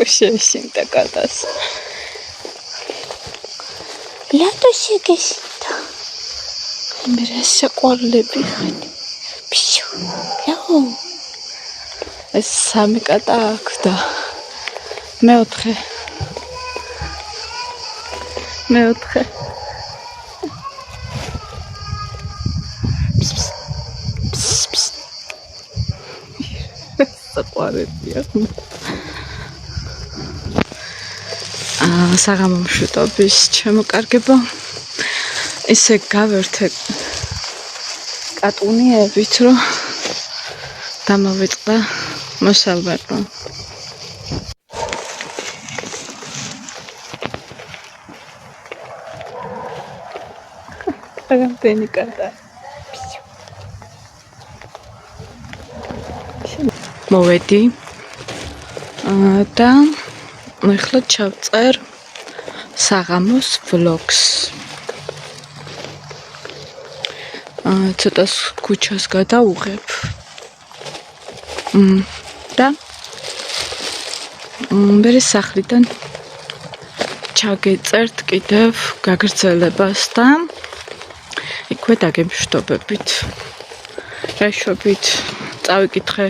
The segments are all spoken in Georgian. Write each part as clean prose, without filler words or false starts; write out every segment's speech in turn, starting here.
Кушающим-то кататься. Лято сигесита. Берешься корле бихать. Пищу. Яу. Es sami катакта. Მეოთხე. საყვარელია. საღამომშვიდობის ჩემოკარგებო. ისე გავერთე კატუნიებით, რომ დამოვიწყდა მოსალვერო. Агамтენი კატა. მოვედი და ახლა ჩავწერ საღამოს ვლოგს. ცოტას ქუჩას გადავუღებ. და მე სახლიდან ჩაგეწერთ კიდევ გაგრძელებას და იქვე დაგემშვიდობებით. რაშვებით წავიკითხე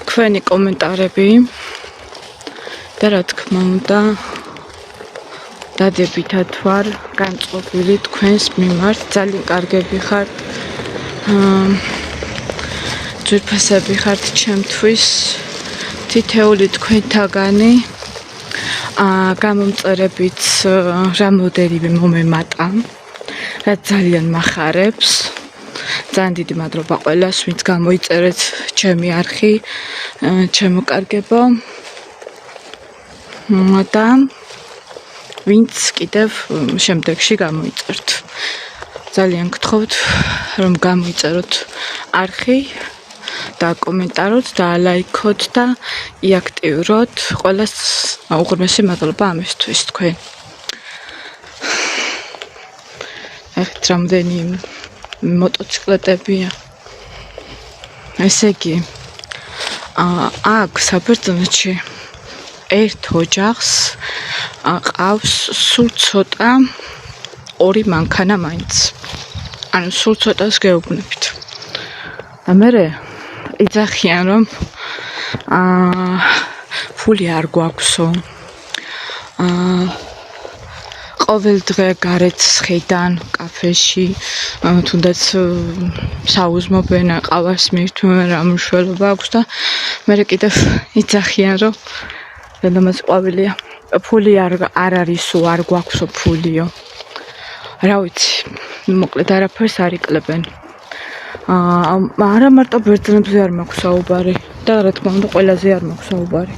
თქვენი კომენტარები და რა თქმა უნდა დადებითად ვარ განწყობილი თქვენს მიმართ. ძალიან კარგები ხართ. ძვირფასები ხართ ჩემთვის. თითეული თქვენთაგანი გამომწერებით რამოდენიმე მომემატა, რაც ძალიან მახარებს. ძალიან დიდი მადლობა ყველას, ვინც გამოიწერეთ ჩემი არხი, ჩემოკარგებო. და ვინც კიდევ შემდეგში გამოიწერთ. ძალიან გთხოვთ, რომ გამოიწეროთ არხი და კომენტაროთ და ლაიქოთ და იაქტიუროთ. ყველას უღრმესი მადლობა ამისთვის თქვენ. ახეთ რამდენი მოტოციკლეტებია. ესე იგი, აქ საბერძნეთში ერთ ოჯახს ყავს სულ ცოტა 2 მანქანა მაინც. ანუ სულ ცოტას გეუბნებით. და მე იძახიან რომ ფული არ გვაქვსო. ყოველ დღე გარეთ სხიდან, კაფეში, თუნდაც საუზმობენ, ყავას მირთმევენ, რა მნიშვნელობა აქვს და მე კიდევ იძახიან რომ რადგანაც ყვავილია, ფული არ არისო, არ გვაქვსო ფულიო. რა ვიცი, მოკლედ არაფერს არ იკლებენ. არა მარტო ბერძნებზე არ მაქვს საუბარი და რა თქმა უნდა ყველაზე არ მაქვს საუბარი.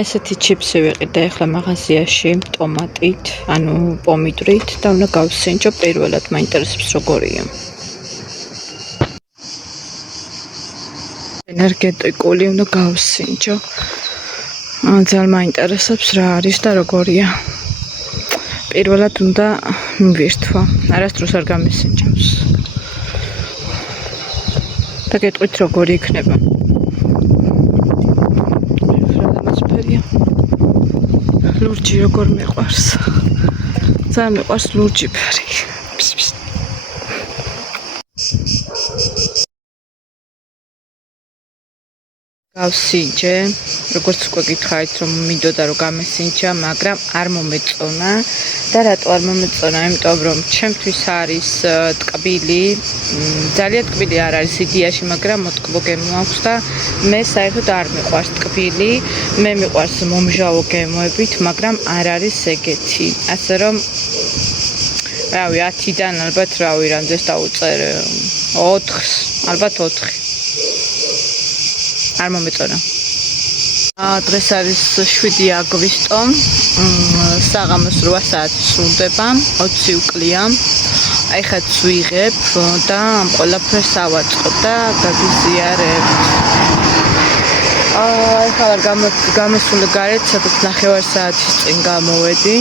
ესეთი ჩიფსი ვიყიდე ახლა მაღაზიაში ტომატით, ანუ პომიდრით და უნდა გავსინჯო პირველად, მაინტერესებს როგორია. ენერგეტიკული უნდა გავსინჯო. ძალიან მაინტერესებს რა არის და როგორია. პირველად უნდა მივირთვა, არასდროს არ გამისინჯავს. და გეტყვით როგორი იქნება. ლურჯი როგორ მიყვარს. ძალიან მიყვარს ლურჯი ფერი. გავსინჯე, როგორც უკვე გითხარით, რომ მინდოდა რომ გამესინჯა, მაგრამ არ მომეწონა და რატო არ მომეწონა? იმიტომ რომ ჩემთვის არის ტკბილი, ძალიან ტკბილი არ არის იდეაში, მაგრამ მოტკბო გემო აქვს და მე საერთოდ არ მიყვარს ტკბილი, მე მიყვარს მომჟავო გემოებით, მაგრამ არ არის ეგეთი. ასე რომ რავი 10-დან ალბათ რავი რამდენს დავუწერ 4-ს, ალბათ 4. არ მომეწონა. დღეს არის 7 აგვისტო, საღამოს 8 საათი სრულდება, 20 უკლია. აი ხაც ვიღებ და ამ ყველაფერს ავაწყობ და გაგიზიარებ. ხარ გამოსული გარეთ, სადაც 9 საათის წინ გამოვედი.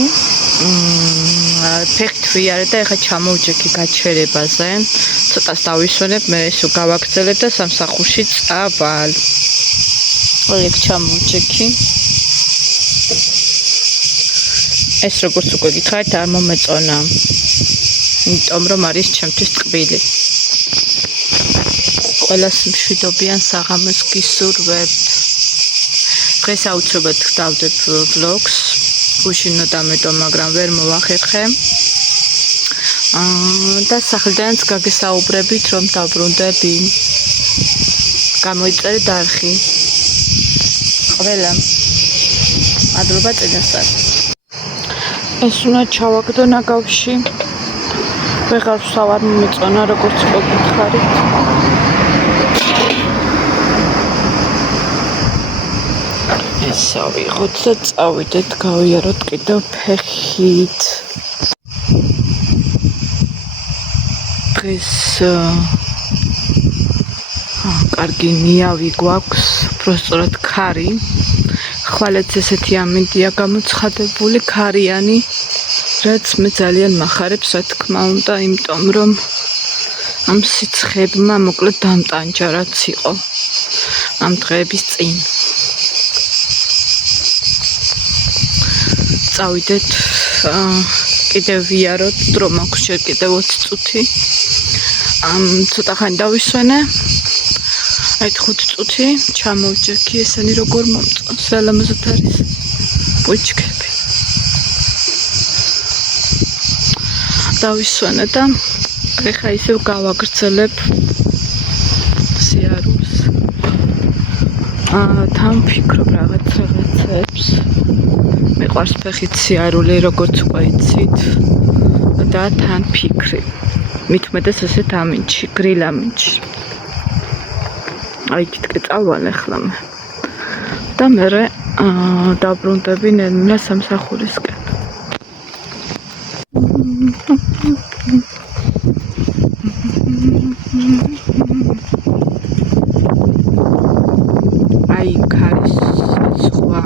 ფეხით ვიარე და ეხლა ჩამოვჯექი გაჩერებაზე. ცოტას დავისვენებ, მე ისო გავაგრძელებ და სამსახურში წავალ. ეგ ჩამოვჯექი. ეს როგორც უკვე გითხარით, არ მომეწონა. იმიტომ რომ არის ჩემთვის ტკბილი. ყველას მშვიდობიან საღამოს გისურვებთ. დღეს აუცილებლად გდავდებ ვლოგს. უშინო დამეტო, მაგრამ ვერ მოვახერხე. და სახლიდანაც გაგესაუბრებით, რომ დავბრუნდები. გამოიწერე დარხი. ყველა. მადლობა წინასწარ. ეს უნდა ჩავაგდო ნაგავში. ვეღარ ვსავარ მომეწონა, როგორც უკვე გითხარით. ვიღოთ და წავიდეთ, გავიაროთ კიდევ ფეხით. დღეს კარგი ნიავი გვაქვს, უბრალოდ ქარი. ხვალეც ესეთი ამინდია გამოცხადებული, ქარიანი, რაც მე ძალიან მახარებს, რა თქმა უნდა, იმიტომ რომ ამ სიცხებმა მოკლედ დამტანჯა, რაც იყო ამ დღეების წინ. წავიდეთ, კიდევ ვიაროთ, დრო მაქვს ჯერ კიდევ 20 წუთი. ცოტა ხანი დავისვენე. აი 5 წუთი ჩამოვჯექი, ესენი როგორ მომწონს, რა ლამაზად არის ბუჩქები. დავისვენე და ეხლა ისევ გავაგრძელებ სიარულს. თან ვფიქრობ რაღაცებს. მიყვარს ფეხით სიარული, როგორც უკვე იცით და თან ფიქრი. მithumetes ესეთ ამინჩი, გრილ ამინჩი. აი კიდე წავალ ახლა მე. და მე დაბრუნდები ნელ-ნელა სამსახურისკენ. აი ქარის სხვა.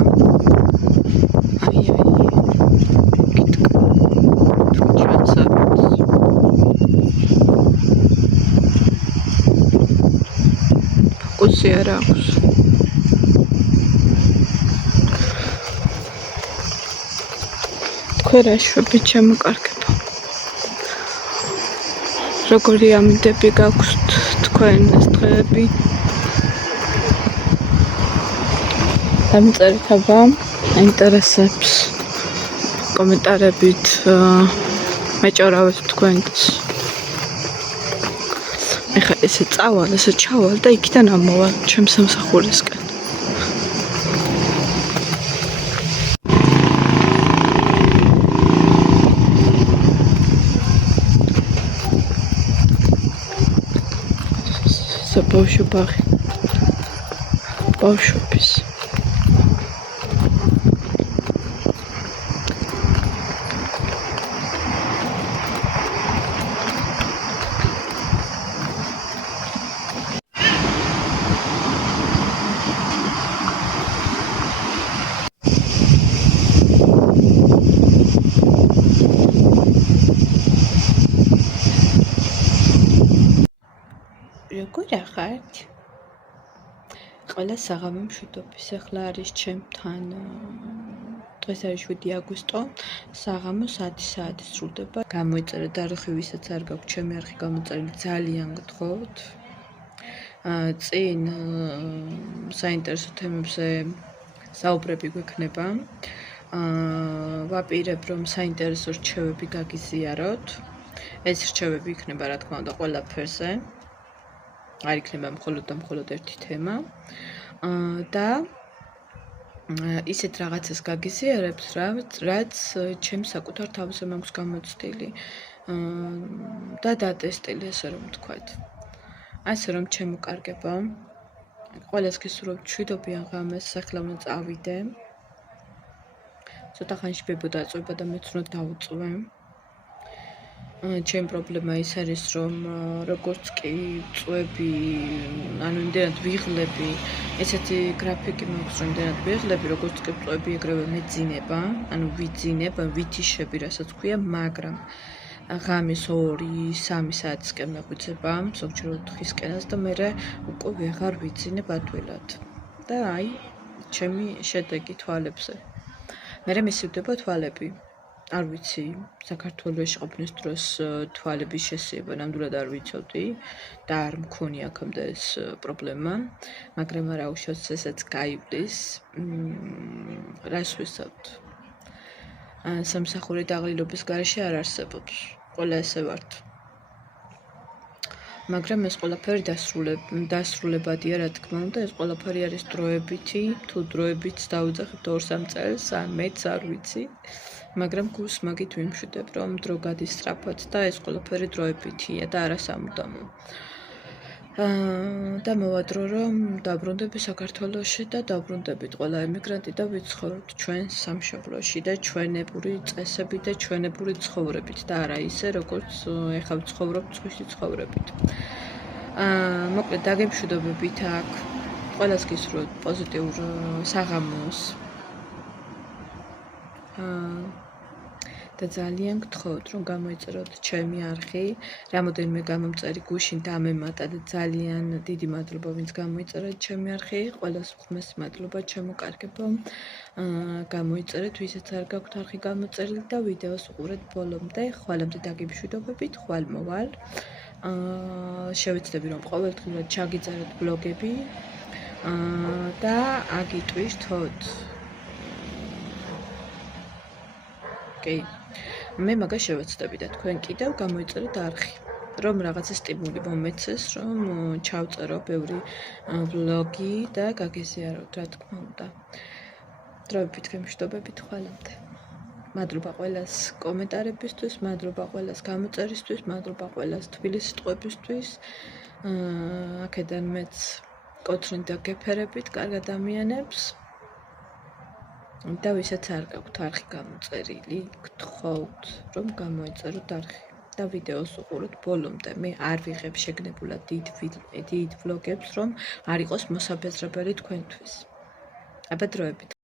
კუცი არ აქვს. თქვენ რა შვები ჩემოკარგება. როგორი ამინდები გაქვთ თქვენ ეს დღეები? დამწერეთ აბა, აინტერესებს. კომენტარებით მეჭორავეთ თქვენს. ეხლა ესე წავალ, ესე ჩავალ და იქიდან ამოვალ ჩემს სამსახურისკენ. ბავშვი ბაღი. ბავშვების. რა ხართ? ყველა საღამო მშვიდობის. ახლა არის ჩემთან დღეს არის 7 აგვისტო, საღამო 10 საათი სრულდება. გამოიწერეთ არხი, ვისაც არ გაქვთ ჩემი არხი გამოწერილი, ძალიან გთხოვთ. წინ საინტერესო თემებზე საუბრები გვექნება. ვაპირებ, რომ საინტერესო რჩევები გაგიზიაროთ. ეს რჩევები იქნება, რა თქმა უნდა, ყველაფერზე. არ იქნება მხოლოდ და მხოლოდ ერთი თემა. და ისეთ რაღაცას გაგიზიარებთ, რაც ჩემს საკუთარ თავზე მაქვს გამოცდილი და დატესტილი, ასე რომ ვთქვათ. ასე რომ ჩემოკარგება. ყველას გისურვებთ მშვიდობიან ღამეს, ახლა უნდა წავიდე. ცოტა ხანში ბებო დაწვება და მეც უნდა დავუწვე. ჩემი პრობლემა ის არის, რომ როგორც კი წვები, ანუ იმდენად ვიღლები, ესეთი გრაფიკი მაქვს, რომ იმდენად ვიღლები, როგორც კი წვები, ეგრევე მეძინება, ანუ ვიძინებ, ვითიშები, რასაც ქვია, მაგრამ ღამის 2-3 საათისკენ მეგვიძება, ზოგჯერ 4-ისკენაც და მე უკვე ვეღარ ვიძინებ ადვილად. და აი, ჩემი შედეგი თვალებზე. მერე მისივდება თვალები. არ ვიცი, საქართველოში ყოფნის დროს თვალების შესიება ნამდვილად არ ვიცოდი და არ მქონია აქამდე ეს პრობლემა, მაგრამ არა უშავს ესაც გაივლის. რას ვისაუბრთ? სამსახური დაღლილობის გარეშე არ არსებობს. ყველა ესე ვართ. მაგრამ ეს ყველაფერი დასრულებადია, რა თქმა უნდა, ეს ყველაფერი არის დროებითი, თუ დროებით დავიძახებთ 2-3 წელს, ან მეც არ ვიცი. მაგრამ გულს მაგით ვიმშვიდებ, რომ დრო გადის სწრაფად და ეს ყველაფერი დროებითია და არა სამუდამო. და მოვადრო, რომ დაბრუნდები საქართველოში და დაბრუნდებით ყველა ემიგრანტი და ვიცხოვროთ ჩვენ სამშობლოში და ჩვენებური წესებით და ჩვენებური ცხოვრებით და არა ისე, როგორც ეხლა ვცხოვრობთ სხვისი ცხოვრებით. მოკლედ დაგემშვიდობებით აქ. ყველას გისურვებთ პოზიტიურ საღამოს. და ძალიან გთხოვთ, რომ გამოიწეროთ ჩემი არხი, რამოდენიმე გამომწერი გუშინ დამემატა და ძალიან დიდი მადლობა, ვინც გამოიწერეთ ჩემი არხი, ყველას უხმეს მადლობა, ჩემოკარგებო. გამოიწერეთ, ვისაც არ გაქვთ არხი გამოწერილი და ვიდეოს უყურეთ ბოლომდე. ხვალამდე დაგემშვიდობებით, ხვალ მოვალ. შევეცდები, რომ ყოველდღიურად ჩაგიწეროთ ბლოგები და აგიტვირთოთ. კი. მე მაგას შევეცდები და თქვენ კიდევ გამოიწერეთ არხი, რომ რაღაცა სტიმული მომეცეს, რომ ჩავწერო ბევრი ვლოგი და გაგიზიაროთ, რა თქმა უნდა. დროებით გემშვიდობებით ხვალამდე. მადლობა ყველას კომენტარებისთვის, მადლობა ყველას გამოწერისთვის, მადლობა ყველას თბილი სიტყვებისთვის. აქედან მეც კოცრინი და გეფერებით კარგ ადამიანებს. და ვისაც არ გაქვთ არხი გამოწერილი, გთხოვთ, რომ გამოიწეროთ არხი და ვიდეოს უყუროთ ბოლომდე. მე არ ვიღებ შეგნებულად დიდ ვლოგებს, რომ არ იყოს მოსაბეზრებელი თქვენთვის. აბა დროებით.